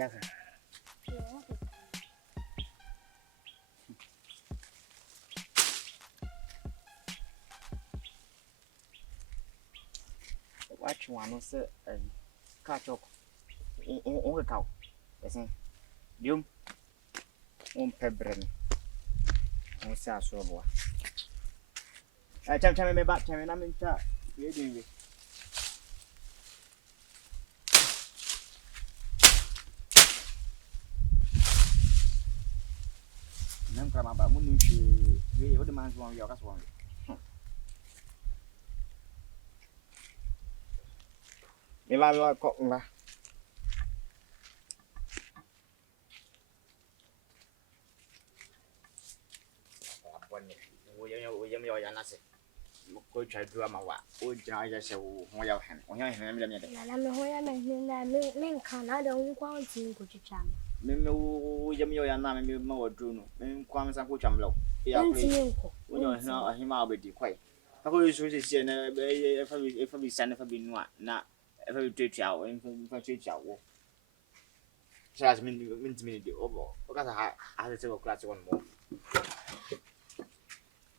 Jaka. Watch one was a catch up. On cow. Listen, you won't pebble. On Sasso. I tell me back, and I'm in charge. You're doing it. I'm coming about money. We all the man's one, your last one. If I like cotton, go try to do my work. Oh, I just say, oh, your hand. Oh, your hand. I'm the way I men can't don't want to go to Cham. Mimo, Yamio, and I'm more Bruno. Quams and Cuchamlo. When you're not a him, I'll be quite. I always wish to see if we send for being one, not every 3 hours, in 3 hours. So that's means me over. Because I had a 2 o'clock one more.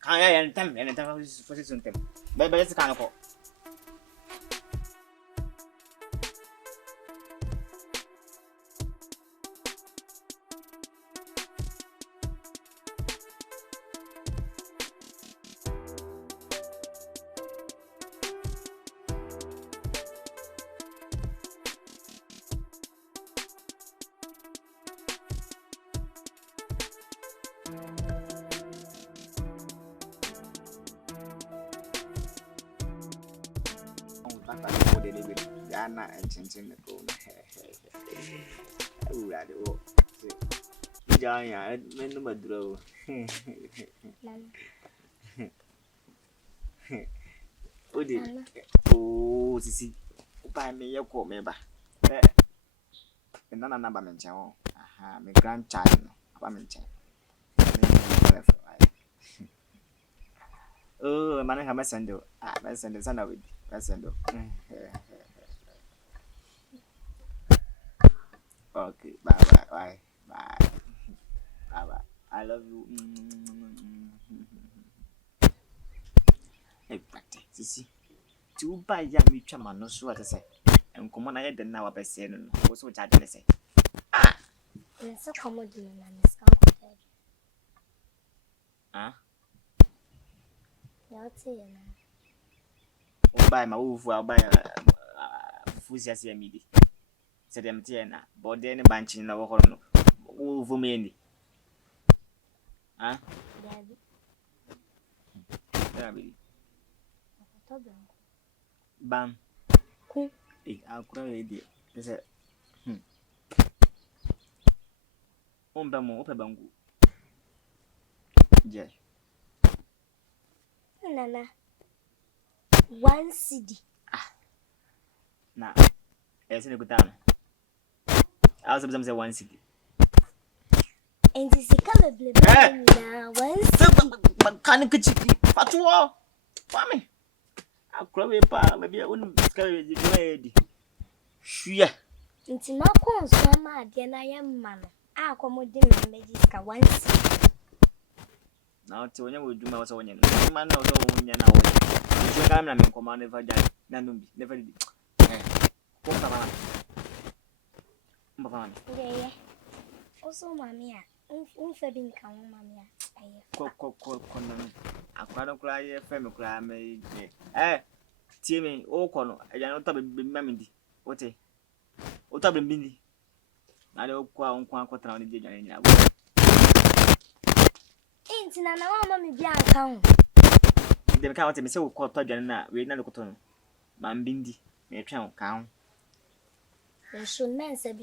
I am time and time for some time. But it's kind of call. Ghana and Chinching the phone. Oh, rather. Giant, no draw. Oh, Cicy, buy me your coat, maybe. And none of them mention. Aha, my grandchild, I mention. Oh, man, I have a sendo. I send the son of it. I send it. Okay, bye. I love you. Hey, Cicy. To buy young mutual man, no sure to say. And come on, I had the now by saying, what's what I did say. It's a comedy and it's comfortable. Ah, I'll tell you. buy my wolf, I'll buy a Fusia midi. Said them Tiana, but then a bunch in our horn. Wolf for me. Ah, Daddy. Bam. I'll cry a dear. They said, Ombamo, Opebangu. Yes. Nana. 1 CD. Now, as in a good town. I was observing 1 city. And this is color now. 1 CD. But can't get you. But you are. For me. I'll cry a pa, maybe I wouldn't carry the lady. Sure. Into my corns, Mamma, then I am man. I'll come with them and make it 1 CD. Now, to when you would do my own, man, no, you know, you can't have command never die. Never did. Yeah. Also, Mamma, unfabbing come, Mamma. I can't cry a family cry. Eh, Timmy, oh, Colonel, I don't have a mammy. What a what have been bindy. I don't quite quarter on the day. Ain't Nana, Mammy, be account. The count me so called Tojana, we never got on. Man bindy, may count. The should man said,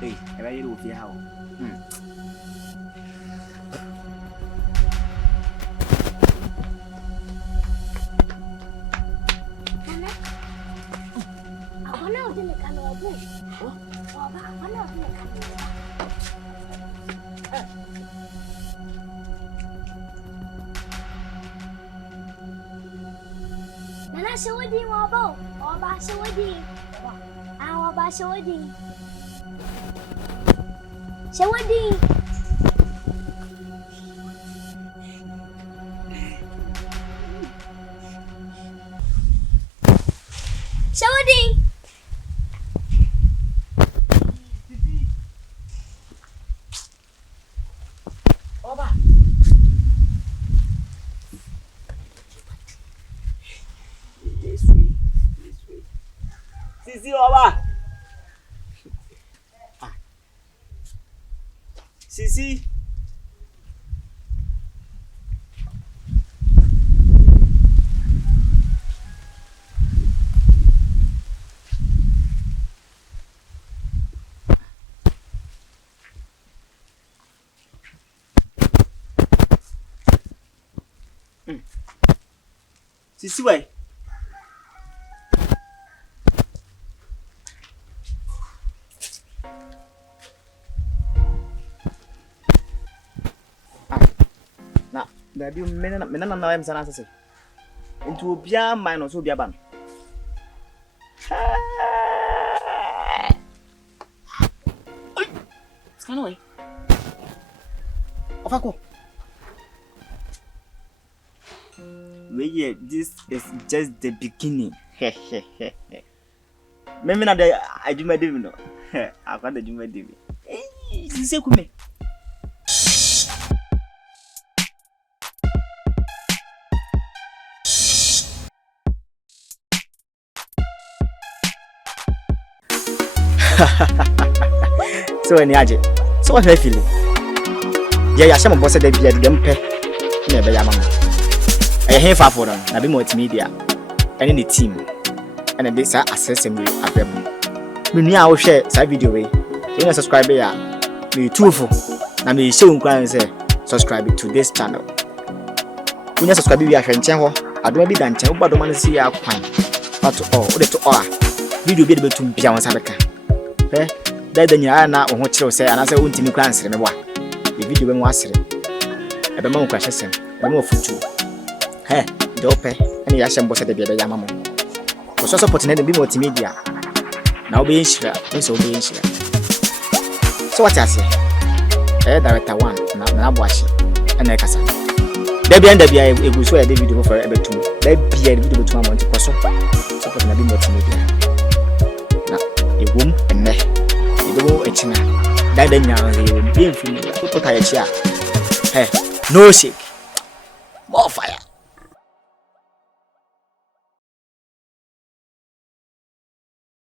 Hey, have I do how? I know the camera bush. I know the camera. Nana, so what do you want? Oh, so what do you? waba shawadi. Shawadi. Shawadi. Oba. This way. Cicy, Oba. Cicy. Cicy, why? There be many na am sana sese. Into obia minus obia ban. Oi. Scan away. Ofako. This is just the beginning. Meme na the ajuma devi no. Akwa the ajuma devi. Sise kume. So any aje. So what you feeling? Yeah, ya shama boss dey bia dey mpe. Na be ya mama. Eh here fa for na be multimedia. And the team. And this access me abem. Me nua wo hwe sa video we. You subscribe ya. Me tufu. Na me show nkwan say subscribe to this channel. When you subscribe we ahwe nchen ho. Adoma bi da nchen wo badoma no si ya kwan. But oh, o de to oh. Video bi de betum bia won sa beka. Dada nya na wo ho kire say anase wo ntimi kwan sere me bwa e video be mo asere e be ma wo kwahye sem be ma futu de ope ene ya hyembo se de bia be ya mamo ko so support na de bi multimedia na wo be nshira nso wo be nshira so what ase director 1 na abo ahye ene kasa da bia egu so e de video for e betum da bia video betum amon ti koso support na bi multimedia na egum enne Echina, that then you being familiar. Put a chair. Hey, no shake, more fire.